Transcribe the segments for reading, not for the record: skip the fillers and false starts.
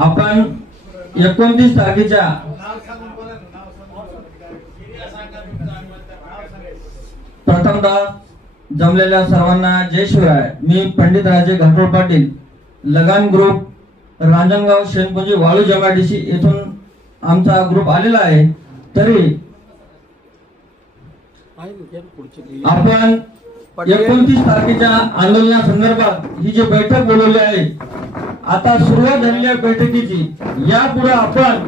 आपण 29 तारखेच्या प्रथमतः जमलेल्या सर्वांना जय शिवराय। मी पंडित राजे घाटोळ पाटील, लगान ग्रुप, रांजणगाव, शेनपुंजी, वाळू, जमाडीसी येथून आमचा ग्रुप आलेला आहे। तरी आपण 29 तारखेच्या आंदोलना संदर्भात ही जी बैठक बोलवली आहे, आता सुरुवात झालेली आहे बैठकीची। यापुढे आपण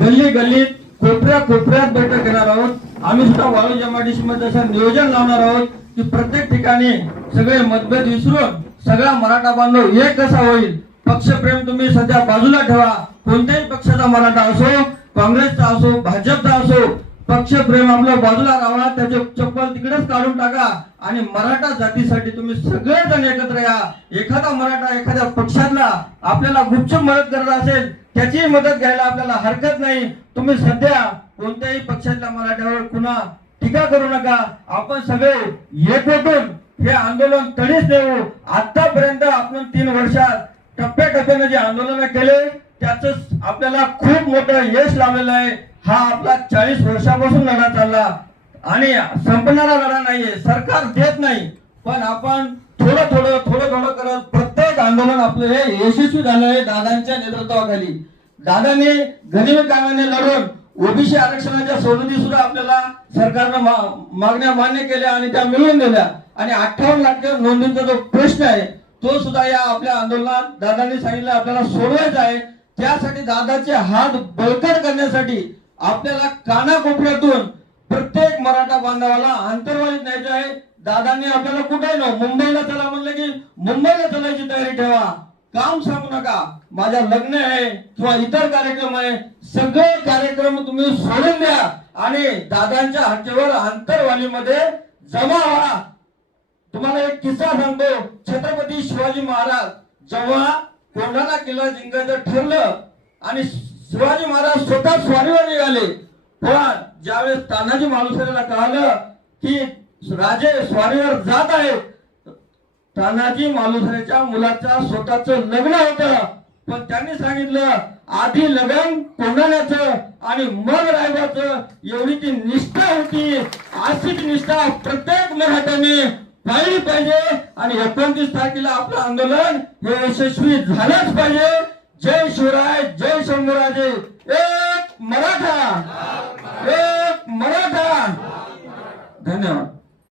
गल्ली गल्लीत, कोपऱ्या कोपऱ्यात बैठक घेणार आहोत। आम्ही सुद्धा वाळू जमाडीसी मध्ये असं नियोजन लावणार आहोत की प्रत्येक ठिकाणी सगळे मतभेद विसरून सगळा मराठा बांधव एक कसा होईल। पक्षप्रेम तुम्ही सध्या बाजूला ठेवा। कोणत्याही पक्षाचा मराठा असो, काँग्रेसचा असो, भाजपचा असो, पक्षप्रेम आपल्या बाजूला राहा। त्याचे चप्पल तिकडेच काढून टाका आणि मराठा जातीसाठी तुम्ही सगळेजण एकत्र या। एखादा मराठा एखाद्या पक्षातला आपल्याला गुपचूप मदत करत असेल, त्याची मदत घ्यायला आपल्याला हरकत नाही। तुम्ही सध्या कोणत्याही पक्षातल्या मराठ्यावर पुन्हा टीका करू नका। आपण सगळे एकवटून हे आंदोलन तडीस देऊ। आतापर्यंत आपण 3 वर्षात टप्प्याटप्प्याने जे आंदोलन केले त्याच आपल्याला खूप मोठं यश लाभलेलं आहे। हा आपला 40 वर्षापासून लढा चालला आणि संपणारा लढा नाहीये। सरकार देत नाही, पण आपण थोडं थोडं करत प्रत्येक आंदोलन आपलं हे यशस्वी झालं आहे दादांच्या नेतृत्वाखाली। दादांनी गनिमी कायद्याने लढून ओबीसी आरक्षणाच्या सवलती सुद्धा आपल्याला सरकारनं मागण्या मान्य केल्या आणि त्या मिळवून दिल्या। आणि 58 लाख नोंदीचा जो प्रश्न आहे तो सुद्धा या आपल्या आंदोलनात दादांनी सांगितलं आपल्याला सोडवायचा आहे। त्यासाठी दादाचे हात बळकट करण्यासाठी आपल्याला कानाकोपऱ्यातून प्रत्येक मराठा बांधवाला अंतर्वाहित न्यायचं आहे। दादांनी आपल्याला कुठे न मुंबईला चला म्हणलं की मुंबईला चलायची तयारी ठेवा। काम सांगू नका, माझ्या लग्न आहे किंवा इतर कार्यक्रम आहे, सगळे कार्यक्रम तुम्ही सोडून द्या आणि दादांच्या हाकेवर अंतरवालीमध्ये जमा व्हा। तुम्हाला एक किस्सा सांगतो। छत्रपती शिवाजी महाराज जेव्हा कोंढाणा किल्ला जिंकायचं ठरलं आणि शिवाजी महाराज स्वतः स्वारीवर निघाले, पण ज्यावेळेस तानाजी मालुसरेला कळालं की राजे स्वारीवर जात आहेत, तानाजी मालुसरेच्या मुलाचं स्वतःचं लग्न होतं, पण त्यांनी सांगितलं आधी लग्न कोंढाण्याचं आणि मग रायबाचं। एवढी ती निष्ठा होती। अशीच निष्ठा प्रत्येक मराठ्याने पाहिली पाहिजे आणि 29 तारखेला आपलं आंदोलन हे यशस्वी झालंच पाहिजे। जय शिवराय, जय शंभूराजे। एक मराठा, एक मराठा। धन्यवाद।